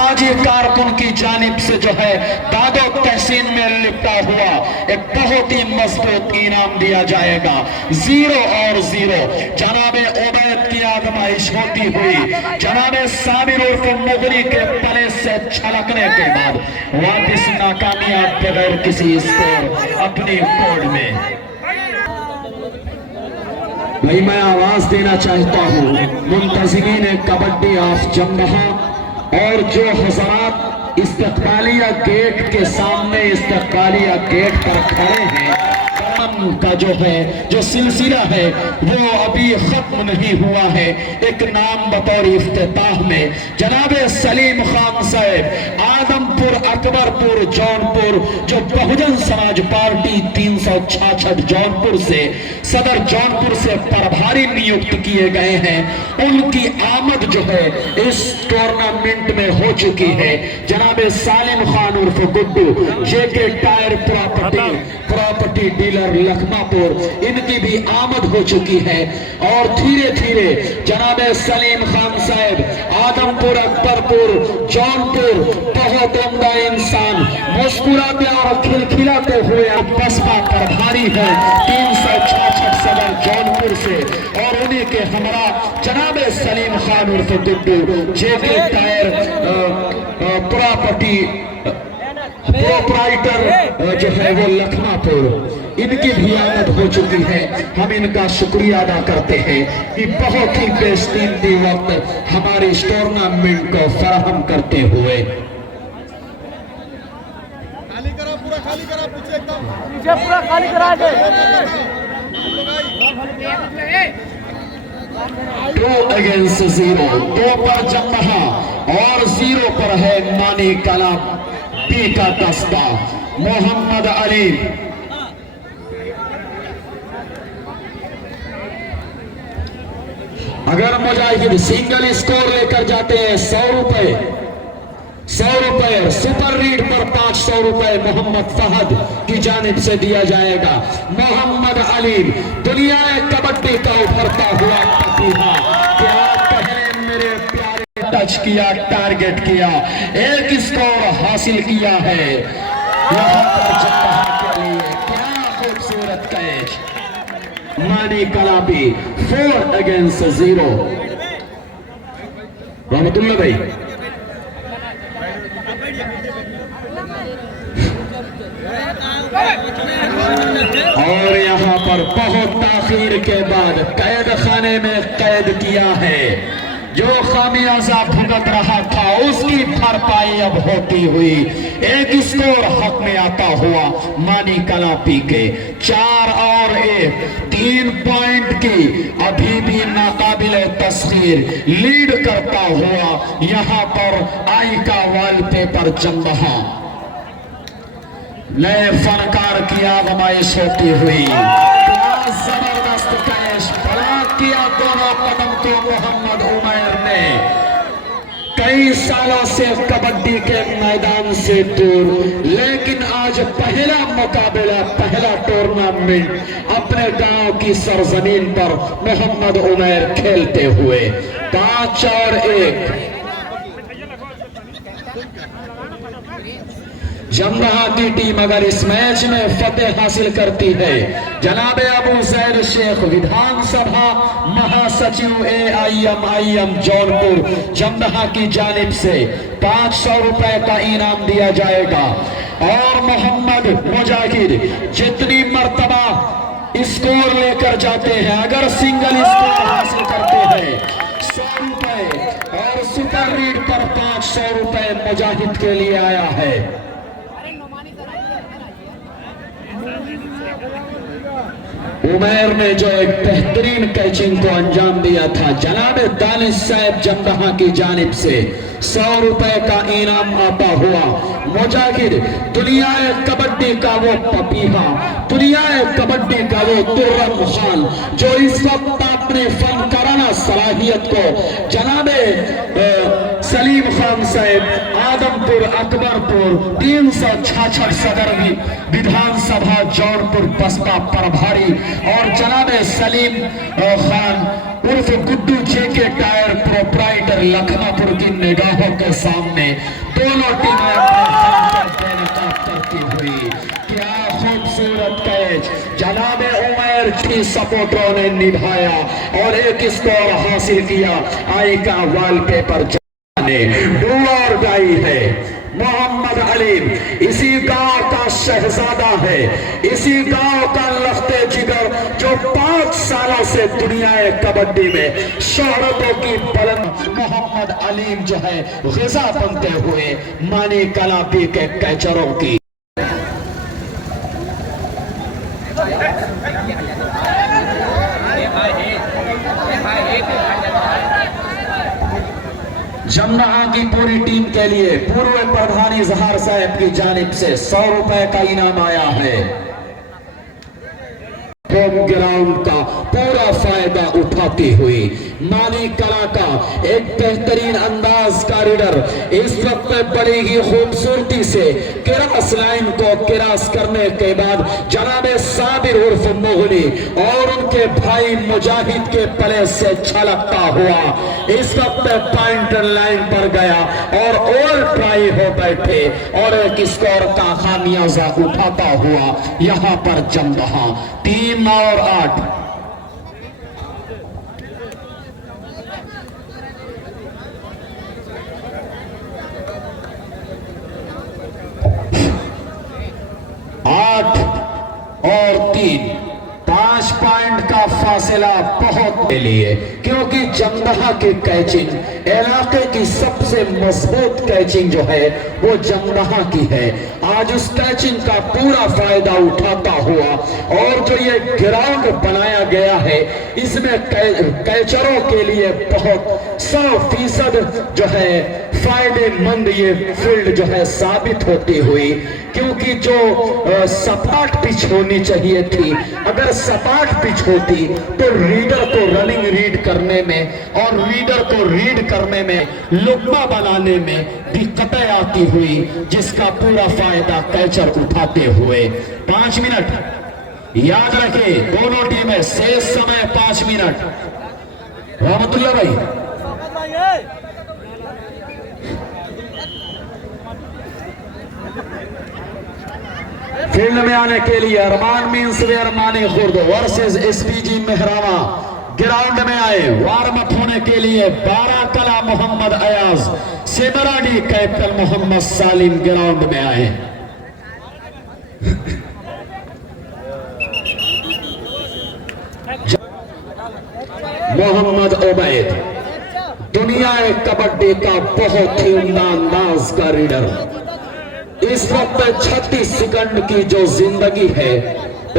सामाजिक कारकुन की जानिब से जो है दादो तहसीन में लिपटा हुआ एक बहुत ही मजबूत इनाम दिया जाएगा। 0 और 0 जनाबे उबैद की आजमाइश होती हुई जनाबे साबिर उर्फ मुगली के तले से छलकने के बाद वापस नाकामयाब बगैर किसी स्कोर अपनी कोड में। भाई मैं आवाज देना चाहता हूँ मुंतजिमीन कबड्डी ऑफ जमदहा और जो हजरात इस्तकबालिया गेट के सामने इस्तकबालिया गेट पर खड़े हैं, का जो है जो सिलसिला है वो अभी खत्म नहीं हुआ है। एक नाम बतौर इफ्तिताह में जनाबे सलीम खान साहब आदमपुर अकबरपुर जौनपुर जो बहुजन समाज पार्टी 366 जौनपुर से सदर जौनपुर से प्रभारी नियुक्त किए गए हैं, उनकी आमद जो है इस टूर्नामेंट में हो चुकी है। जनाबे सालिम खान उर्फ गुड्डू जेके टायर प्रॉपर्टी डीलर लखमापुर, इनकी भी आमद हो चुकी है। और धीरे धीरे जनाबे सलीम खान साहब आदमपुर अकबरपुर जौनपुर बहुत उम्दा इंसान मुस्कुराते और खिलखिलाते हुए बसपा प्रभारी है 366 सदर जौनपुर से, और उन्हीं के हमरा जनाबे सलीम खान उर्फ गुड्डू जेके टायर प्रॉपर्टी प्रोपराइटर जो है वो लखमापुर, इनकी भी आमद हो चुकी है। हम इनका शुक्रिया अदा करते हैं कि बहुत ही बेशकीमती वक्त हमारे इस टूर्नामेंट को फराहम करते हुए। पूरा खाली करा दे। 2 अगेंस्ट 0, 2 पर जमदहा और 0 पर है मानी कला पी का दस्ता मोहम्मद अली। अगर मुजाहिद सिंगल स्कोर लेकर जाते हैं 100 रुपए, 100 रुपए सुपर रीड पर 500 रुपए मोहम्मद फहद की जानिब से दिया जाएगा। मोहम्मद अली दुनिया कबड्डी का उभरता हुआ प्रतिभा, क्या पहले मेरे प्यारे टच किया, टारगेट किया, एक स्कोर हासिल किया है यहाँ पर जमदहा के लिए। क्या खूबसूरत कैच मानी कलापी 4 अगेंस्ट 0। रहमतुल्लाह भाई और यहाँ पर बहुत ताखीर के बाद कैद खाने में कैद किया है। जो खामियाजा भुगत रहा था उसकी भरपाई अब होती हुई एक स्कोर हक में आता हुआ मानी कलापी के 4 और 1, 3 पॉइंट की अभी भी नाकाबिले तस्खीर लीड करता हुआ यहाँ पर आई का वॉलपेपर जमदहा नए फनकार की आजमाइश होती हुई। जबरदस्त कैच बड़ा किया दोनों कदम को मोहम्मद उमैर ने। कई सालों से कबड्डी के मैदान से दूर, लेकिन आज पहला मुकाबला, पहला टूर्नामेंट अपने गांव की सरजमीन पर मोहम्मद उमैर खेलते हुए 5 और 1। जमदहा की टीम अगर इस मैच में फतेह हासिल करती है, जनाबे अबू जैद शेख विधानसभा महासचिव AIM जौनपुर जमदहा की जानिब से 500 रुपए का इनाम दिया जाएगा। और मोहम्मद मुजाहिद जितनी मर्तबा स्कोर लेकर जाते हैं, अगर सिंगल स्कोर हासिल करते हैं 100 रुपए और सुपर रीड पर 500 रुपए मुजाहिद के लिए आया है। उमैर ने जो एक बेहतरीन कैचिंग को अंजाम दिया था, जनाब दानिश साहब जमदहा की जानिब से 100 रुपए का इनाम आता हुआ मुजाहिद दुनिया कबड्डी का वो पपीहा, दुनिया कबड्डी का वो तुर्रम खान जो इस वक्त अपने फनकाराना सलाहियत को जनाबे सलीम खान साहब आदमपुर अकबरपुर 366 सदर विधानसभा जौनपुर बसपा प्रभारी और जनाबे सलीम खान उर्फ गुड्डू जेके टायर प्रोप्राइटर लखनपुर की निगाहों के सामने दोनों टीमें बेनकाब करती हुई। क्या खूबसूरत कैच जनाब उमर की सपोर्टरों ने निभाया और एक स्कोर हासिल किया। आई का वॉलपेपर जाने डू और डाई है। मोहम्मद अलीम इसी गांव का शहजादा है, इसी गांव का लख्ते जिगर जो 5 सालों से दुनिया कबड्डी में शोहरतों की बुलंद। मोहम्मद अलीम जो है ग़िज़ा बनते हुए मानी कलापी के कैचरों की। जमनाहा की पूरी टीम के लिए पूर्व प्रधान इजहार साहब की जानिब से 100 रुपए का इनाम आया है। होम ग्राउंड का पूरा फायदा उठाती हुई मानी कला का एक बेहतरीन अंदाज का रीडर इस वक्त बड़ी ही खूबसूरती से क्रॉस लाइन को क्रॉस करने के बाद जनाब साबिर उर्फ मुगली और उनके भाई मुजाहिद के पले से छलकता हुआ इस वक्त पॉइंट लाइन पर गया और ऑल ट्राई हो बैठे और एक स्कोर का खामियाजा उठाता हुआ यहां पर जम रहा। 3 और 8 और 3 5 पॉइंट का फासला बहुत के लिए, क्योंकि जमदहा की कैचिंग इलाके की सबसे मजबूत कैचिंग जो है वो जमदहा की है। आज उस कैचिंग का पूरा फायदा उठाता हुआ और जो ये ग्राउंड बनाया गया है इसमें कैचरों के लिए बहुत 100% जो है फायदेमंद ये फील्ड जो है साबित होती हुई, क्योंकि जो सपाट पिच होनी चाहिए थी, अगर सपाट पिच होती तो रीडर को रनिंग रीड करने में और रीडर को रीड करने में लुक्मा बनाने में दिक्कतें आती हुई, जिसका पूरा फायदा कैचर उठाते हुए 5 मिनट याद रखे दोनों टीमें शेष समय 5 मिनट। रहमतुल्लाह भाई फील्ड में आने के लिए Arman means Armani Khurd versus SPG Mehrawa ground में आए। वार्म अप होने के लिए 12 कला मोहम्मद अयाज सेमराडी कैप्टन मोहम्मद सालिम ग्राउंड में आए। मोहम्मद उबैद दुनिया कबड्डी का बहुत ही उम्दा अंदाज का रीडर, इस वक्त 36 सेकंड की जो जिंदगी है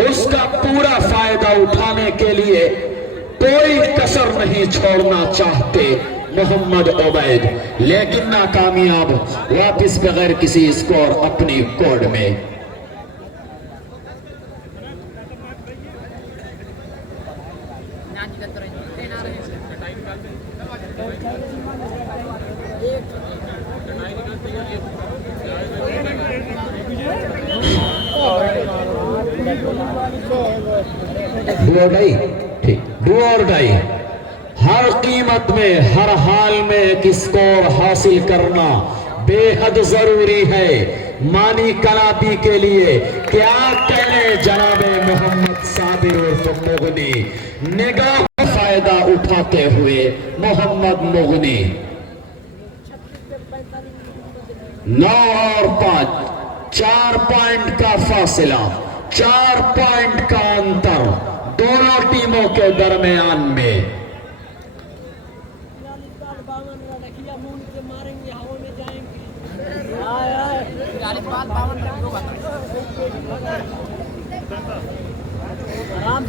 उसका पूरा फायदा उठाने के लिए कोई कसर नहीं छोड़ना चाहते मोहम्मद उबैद, लेकिन नाकामयाब वापस बगैर किसी स्कोर अपनी कोड में। ठीक डू और डाई, हर कीमत में हर हाल में एक स्कोर हासिल करना बेहद जरूरी है मानी कलापी के लिए। क्या कहने जनाबे मोहम्मद साबिर उर्फ मुगनी, निगाह फायदा उठाते हुए मोहम्मद मुगनी 9 और 5 4 पॉइंट का फासला, 4 पॉइंट का अंतर दोनों टीमों के दरमियान में।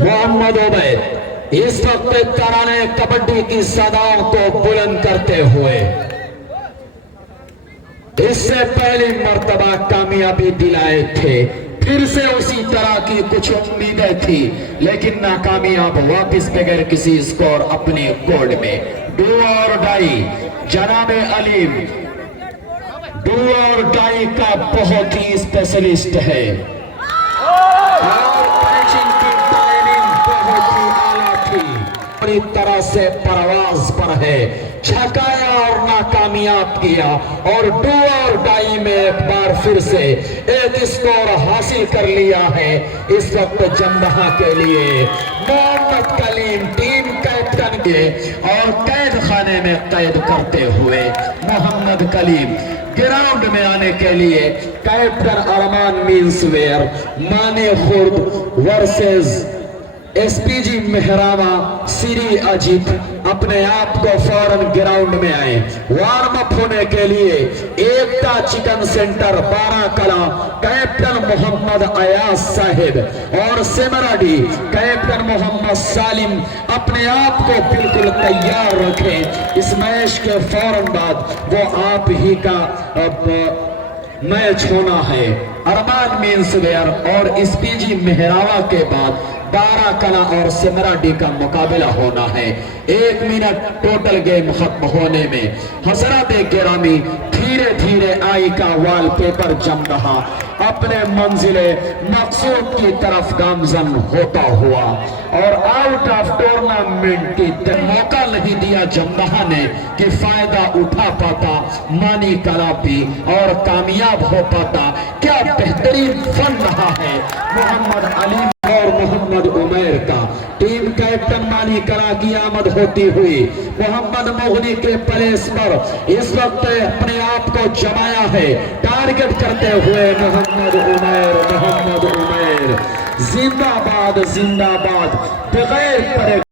मोहम्मद उबैद इस वक्त तराने कबड्डी की सदाओं को बुलंद करते हुए इससे पहली मर्तबा कामयाबी दिलाए थे, फिर से उसी तरह की कुछ उम्मीदें थी, लेकिन नाकामयाब वापस बगैर किसी स्कोर अपने कोड में। डू और डाई जनाबे अलीम डू और डाई का बहुत ही स्पेशलिस्ट है और कैचिंग की टाइमिंग बहुत ही आला थी और पूरी तरह से परवाज पर है। झकाया और नाकामयाब किया और डू और डाई में एक बार फिर से एक स्कोर हासिल कर लिया है इस वक्त जमदहा के लिए। मोहम्मद कलीम टीम कैप्टन के और कैद खाने में कैद करते हुए मोहम्मद कलीम ग्राउंड में आने के लिए कैप्टन अरमान मींसवेयर माने खुर्द वर्सेस एसपीजी मेहरावा श्री अजीत अपने आप को फौरन ग्राउंड में आए। वार्म अप होने के लिए एकता चिकन सेंटर बाराकला कैप्टन मोहम्मद अयाज साहिब और सेमराडी कैप्टन मोहम्मद सालिम अपने आप को बिल्कुल तैयार रखें। इस मैच के फौरन बाद वो आप ही का मैच होना है। अरमान मींसवेयर और एसपीजी मेहरावा के बाद बाराकला और सेमराडी का मुकाबला होना है। 1 मिनट टोटल गेम खत्म होने में हजरत गिरामी धीरे धीरे आई का वॉलपेपर जमदहा अपने मंजिले मकसूद की तरफ गामजन होता हुआ और आउट ऑफ टूर्नामेंट की मौका नहीं दिया जमदहा ने कि फायदा उठा पाता मानी कला भी और कामयाब हो पाता। क्या बेहतरीन फन रहा है मोहम्मद अली और मोहम्मद उमैर का। टीम कैप्टन मानी कला की आमद होती हुई मोहम्मद मुगनी के प्लेस पर इस वक्त अपने आप को जमाया है टारगेट करते हुए मोहम्मद उमैर जिंदाबाद जिंदाबाद बगैर